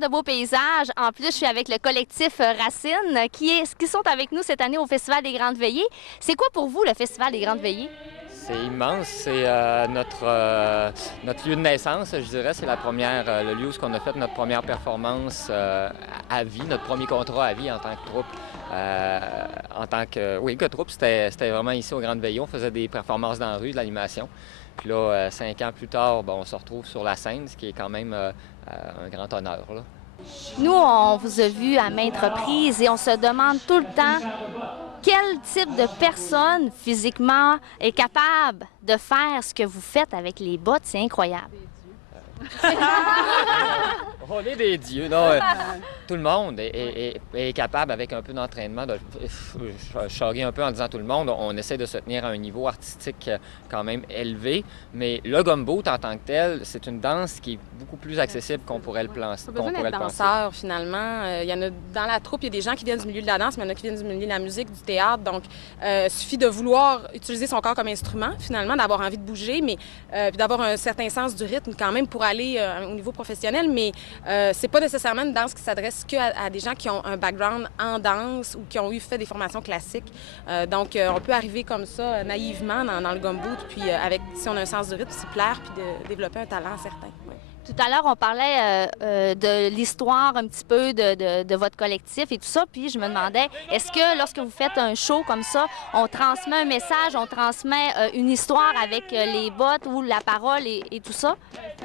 de beaux paysages. En plus, je suis avec le collectif Racine qui sont avec nous cette année au Festival des Grandes Veillées. C'est quoi pour vous le Festival des Grandes Veillées? C'est immense, c'est notre lieu de naissance, je dirais. C'est le lieu où on a fait notre première performance à vie, notre premier contrat à vie en tant que troupe. Que troupe, c'était vraiment ici aux Grandes Veillées. On faisait des performances dans la rue, de l'animation. Puis là, 5 ans plus tard, on se retrouve sur la scène, ce qui est quand même un grand honneur, là. Nous, on vous a vu à maintes reprises et on se demande tout le temps quel type de personne physiquement est capable de faire ce que vous faites avec les bottes. C'est incroyable. On est des dieux, non? Tout le monde est capable, avec un peu d'entraînement, je charrie un peu en disant tout le monde, on essaie de se tenir à un niveau artistique quand même élevé, mais le gumboot en tant que tel, c'est une danse qui est beaucoup plus accessible qu'on pourrait le penser. Pas besoin d'être danseur, finalement. Il y en a dans la troupe, il y a des gens qui viennent du milieu de la danse, mais il y en a qui viennent du milieu de la musique, du théâtre. Donc, il suffit de vouloir utiliser son corps comme instrument, finalement, d'avoir envie de bouger, mais puis d'avoir un certain sens du rythme quand même pour aller au niveau professionnel. Mais c'est pas nécessairement une danse qui s'adresse qu'à des gens qui ont un background en danse ou qui ont fait des formations classiques. Donc, on peut arriver comme ça, naïvement, dans le gumboot, puis si on a un sens du rythme, s'y plaire, puis de développer un talent certain. Ouais. Tout à l'heure, on parlait de l'histoire un petit peu de votre collectif et tout ça, puis je me demandais, est-ce que lorsque vous faites un show comme ça, on transmet un message, on transmet une histoire avec les bottes ou la parole et tout ça?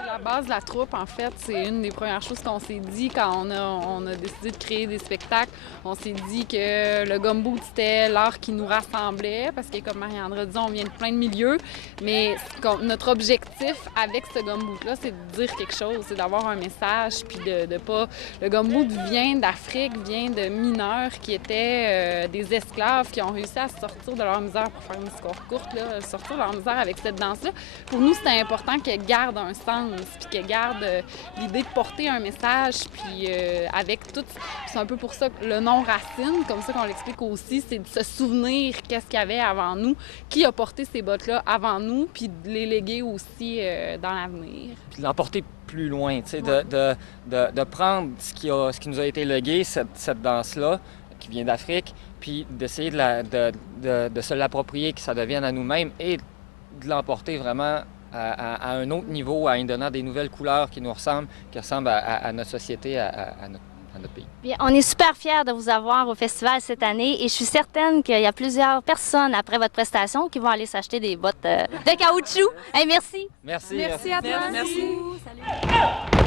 La base de la troupe, en fait, c'est une des premières choses qu'on s'est dit quand on a décidé de créer des spectacles. On s'est dit que le gumboot, c'était l'art qui nous rassemblait, parce que comme Marie-André dit, on vient de plein de milieux, mais notre objectif avec ce gumboot-là, c'est de dire quelque chose, c'est d'avoir un message, puis de pas... Le gumboot vient d'Afrique, vient de mineurs qui étaient des esclaves, qui ont réussi à sortir de leur misère, pour faire une histoire courte, là, sortir de leur misère avec cette danse-là. Pour nous, c'était important qu'elle garde un sens, puis qu'elle garde l'idée de porter un message, puis avec tout... C'est un peu pour ça que le nom Racine, comme ça qu'on l'explique aussi, c'est de se souvenir qu'est-ce qu'il y avait avant nous, qui a porté ces bottes-là avant nous, puis de les léguer aussi dans l'avenir. Puis de l'emporter plus loin, tu sais, de prendre ce qui nous a été légué, cette danse-là, qui vient d'Afrique, puis d'essayer de se l'approprier, que ça devienne à nous-mêmes, et de l'emporter vraiment à un autre niveau, en donnant des nouvelles couleurs qui nous ressemblent, qui ressemblent à notre société, à notre pays. Bien, on est super fiers de vous avoir au festival cette année et je suis certaine qu'il y a plusieurs personnes après votre prestation qui vont aller s'acheter des bottes de caoutchouc. Hey, merci! Merci! Merci à toi! Merci! Salut!